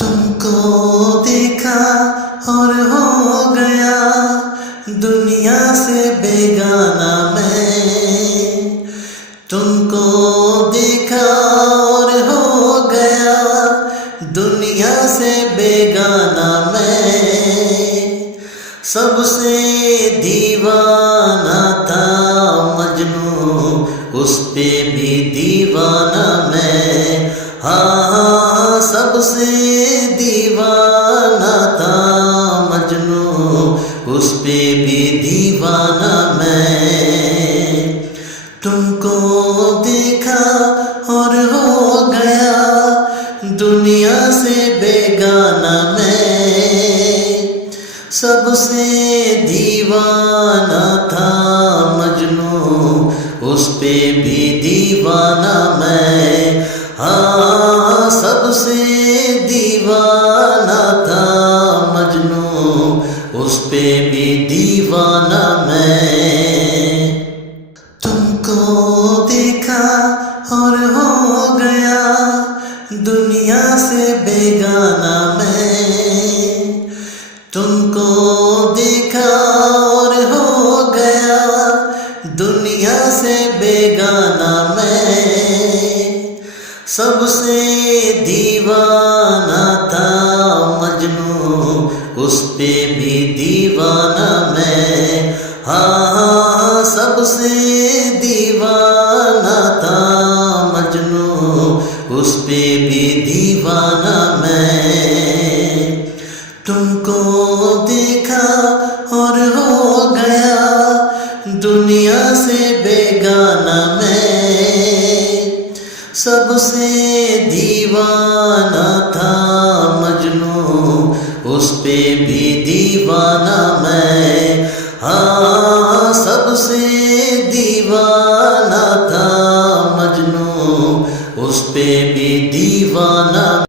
تم کو دیکھا اور ہو گیا دنیا سے بیگانہ میں، تم کو دیکھا اور ہو گیا دنیا سے بیگانہ میں، سب سے دیوانہ تھا مجنوں اس پہ بھی دیوانہ میں، ہاں سب سے دیوانہ تھا مجنوں اس پہ بھی دیوانہ میں، تم کو دیکھا اور ہو گیا دنیا سے بیگانہ میں، سب سے دیوانہ تھا مجنوں اس پہ بھی دیوانہ میں، ہاں سب سے دیوانہ تھا مجنوں اس پہ بھی دیوانہ میں، تم کو دیکھا اور ہو گیا دنیا سے بیگانہ میں، تم کو دیکھا اور ہو گیا دنیا سے بیگانہ میں، سب سے دیوانہ تھا مجنوں اس پہ بھی دیوانہ میں، ہاں سب سے دیوانہ تھا مجنوں اس پہ بھی دیوانہ میں، تم کو دیکھا اور ہو گیا دنیا سے بیگانہ میں، سب سے دیوانہ تھا مجنوں اس پہ بھی دیوانہ میں، ہاں سب سے دیوانہ تھا مجنوں اس پہ بھی دیوانہ